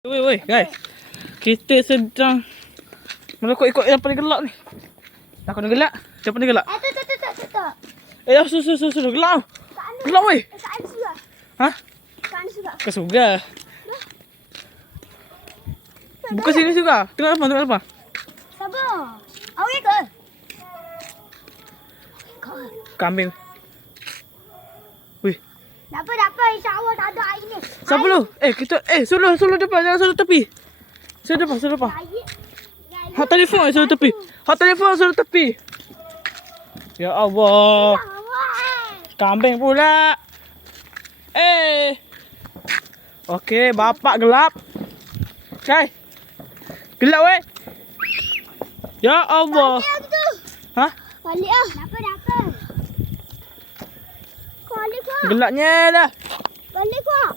Woi, guys. Kita sedang melokok-ikut yang paling gelap ni. Dah kena gelap. Siapa ni gelap? Sudah gelap. Gelap weh. Ha? Ke surga. Bukan sini juga. Tengok depan. Sabar. Awak ke? Kambing. Weh. Tak apa. InsyaAllah tak ada air ni. Siapa lu? Suruh depan. Jangan suruh tepi. Suruh depan. Hot telefon suruh tepi. Ya Allah. Kambing pula. Okey, bapak gelap. Kai. Gelap weh. Ya Allah. Ha? Balik ah. Apa? Kau balik kau. Gelapnya dah. Balik kau.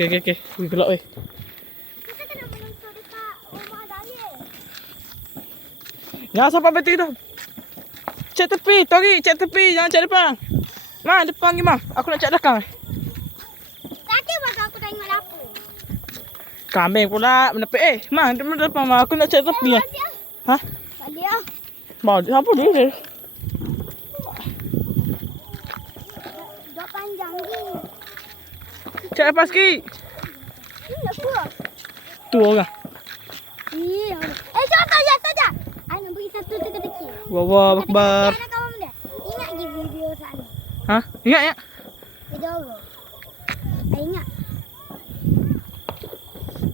Okey. Wih, gelap weh. Kita kena menonton dekat rumah Daniel. Jangan sampai betul tu. Cek tepi, Tori, cek tepi, jangan cek depan. Mang, depan ni, Mang. Aku nak cek belakang. Tadi masa aku tengok dapur. Kambing pula menepik. Mang, depan, Mang. Aku nak cek tepi lah. Balik ah. Ha? Balik ah. Mau, apa dia? Dua panjang ni. Cek lepas sikit. Ini apa? Tu orang. Iya. Saja. Ai nak bagi satu teka-teki. Wallahu Akbar. Anak kawan dia. Ingat je video sana. Ha? Ingat. Video apa? Ai ingat.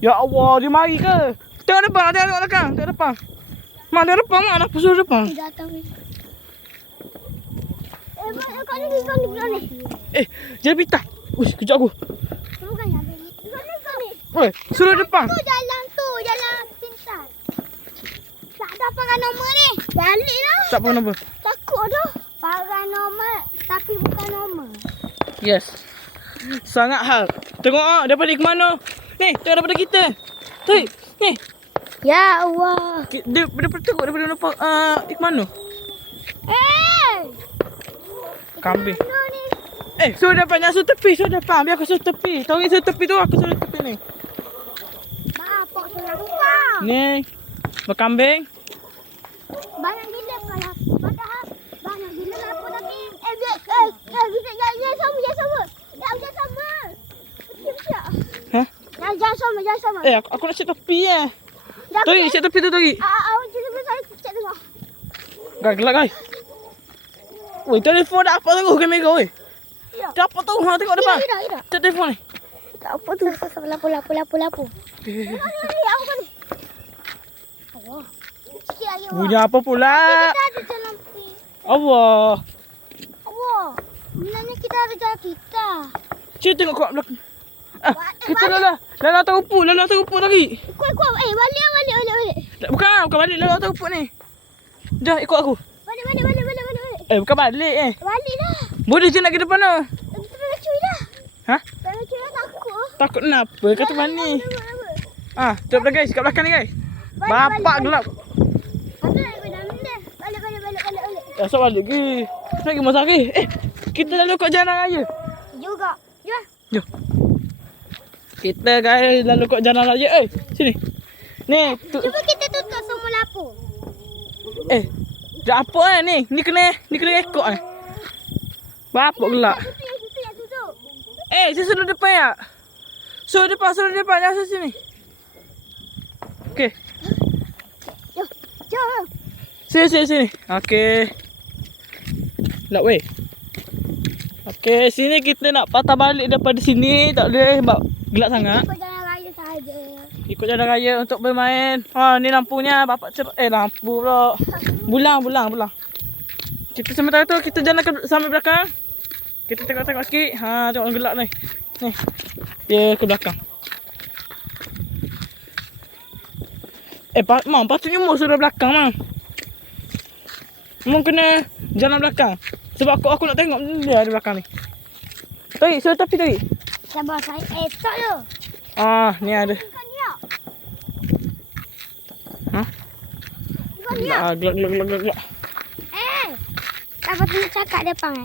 Ya Allah, dia mari ke? Tengok depan, tengok belakang. Tengok depan. Mang, tengok depan, Mang. Nak suruh depan. Dia datang ni. Kau ni. Jadi pitah. Uish, kejap aku. Bukan yang ni. Kau ni. Oi, suruh depan. Tu jalan pintas. Tak ada paranormal ni. Balik lah. Tak apa nama. Takut dah. Paranormal tapi bukan normal. Yes. Sangat hal. Tengok daripada ke mana? Ni, tengok daripada kita. Ni. Ya Allah. Dia tengok daripada nampak ke mana? Kambing. Mana ni? Suruh depan, jangan suruh tepi, suruh depan. Biar aku suruh tepi. Tori suruh tepi tu, aku suruh tepi ni. Bapak tu nampak. Ni. Berkambing. Banyak gila kalau padahal banyak gila lapor lagi. Kita sama. Jangan sama. Siap. Ha? Jangan sama. Aku nak cek tepi Tori, cek tepi tu, Tori. Awak saya cek tengok. Guys, gelap guys. Woi, telefon dah apa terus kamera weh. Ya. Dah apa terus, tengok depan. Ida. Cek telefon ni. Tak apa tu. Lapu. Ni aku ni. Allah. Sikit lagi. Bunyi apa pula? Kita ada jalan pergi. Allah. Sebenarnya kita ada jalan kita. Cik tengok kat belakang. Kita dah terupuk lagi. Kuat. Balik. Bukan balik dah terupuk ni. Dah ikut aku. Balik. Bukan balik Balik lah. Boleh je nak ke depan tu. Kita nak cuy dah. Ha? Tak nak cuy dah takut. Takut kenapa? Kata mana ni? Tengok dah guys, kat belakang ni guys. Bapak gelap. Ada nak ke dalam dia. Balik. Asal balik ke? Nak pergi masak ke? Kita dah kat jalan raya. Juga. Jom. Kita guys lalu kat jalan raya. Sini. Ni. Cuba kita tutup semua lampu. Dah apa ni? Ni kena rekod Bapak gelap. Itu yang tutup. Saya suruh depan ya. Suruh depan. Jangan sini. Okey. Jom. Sini. Okey. Gelap weh. Okey, sini kita nak patah balik daripada sini. Tak boleh sebab gelap sangat. Ikut jalan raya sahaja. Ikut jalan raya untuk bermain. Ni lampunya. Bapak lampu pula. Bulang. Kita sementara tu kita jalan sampai belakang. Kita tengok sikit. Tengok gelap ni. Ni. Dia ke belakang. Mang, patutnya Mang suruh belakang, Mang. Mang kena jalan belakang. Sebab aku nak tengok dia di belakang ni. Tori, suruh tepi Tori. Sabar saya. Stop tu. Ni ada. Gelap. Apa tu nak cakap depan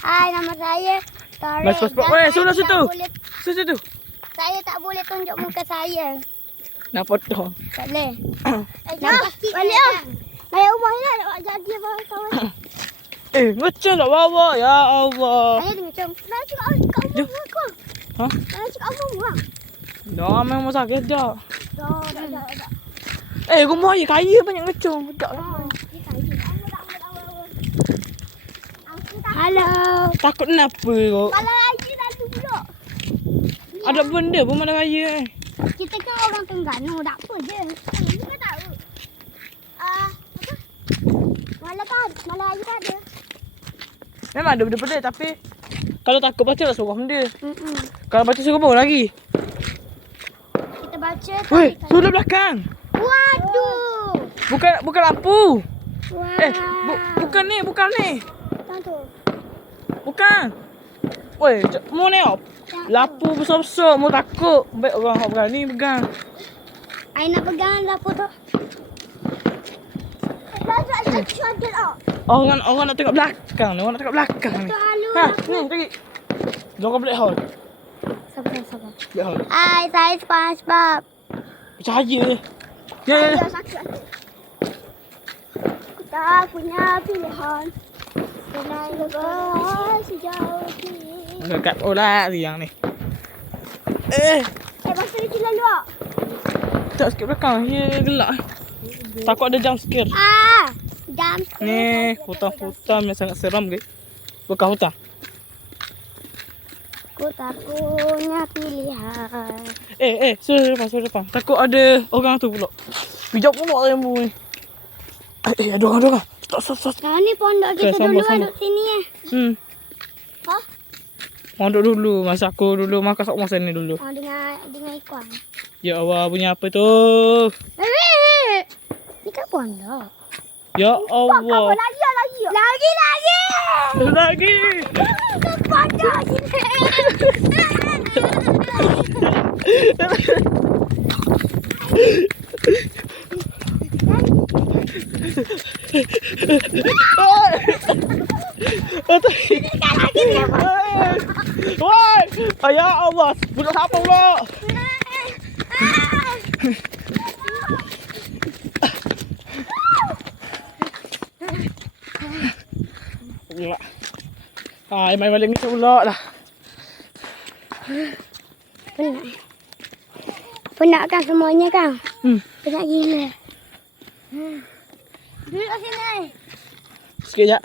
Hai, nama saya Mas pas. Weh, sudah situ. Situ. Saya Saya tak boleh tunjuk muka saya. Nak potong. Tak boleh. Nampak balik ah. Bayar rumah ni nak jadi apa kawan. Macam tak bawa. Ya Allah. Saya tengok macam. Nak cakap kat rumah aku. Ha? Nak cakap rumah. Dah memang sakit dah. Dah. Rumah air kaya banyak ngecung. Tak lah. Halo. Takut kenapa kau? Kalau air lalu pula. Ada benda pun mana kaya. Kita kan orang Terengganu, tak apa je. Kita tahu. Apa? Malah air tak ada. Memang ada benda-benda tapi kalau takut baca tak suruh benda. Mm-mm. Kalau baca suruh bawa lagi. Kita baca. Weh, sudah belakang. Waduh. Bukan lampu. Wah. Bukan ni. Tang tu. Bukan. Weh, mau ni op. Lampu besar-besar, mau takut. Baik orang hok berani pegang. Ai nak pegang lampu tu. Orang nak tengok belakang ni. Orang nak tengok belakang ni. Ha, ni lagi. Jangan black hole. Sabar. Black hole. Hai, saya SpongeBob. Cahaya. Ya. Aku tak punya pilihan. Senang lepas sejauh ini. Dekat bola siang ni. Masa dia lalu ah. Tak sikit belakang. Ya, gelap. Takut ada jump scare. Jam. Ni hutan-hutan yang sangat seram ke. Bukan hutan. Aku tak punya pilihan. Suruh depan. Takut ada orang tu pula. Bijak pula lembu ni. Ada orang. Stop. Nah, ni pondok kita Sambung. duduk sini eh. Ha? Mondok dulu. Masa aku dulu makan sok masa ni dulu. Dengan ikan. Ya Allah, punya apa tu? Ni kan pondok. Ya Allah. Lagi. Lagi. Pondok sini. Woi, ya Allah, budak siapa pula? Pula. Main balik ni pula lah. Penat kan semuanya kan? Hmm. Penat gila. Duduk sini. Sikit jap.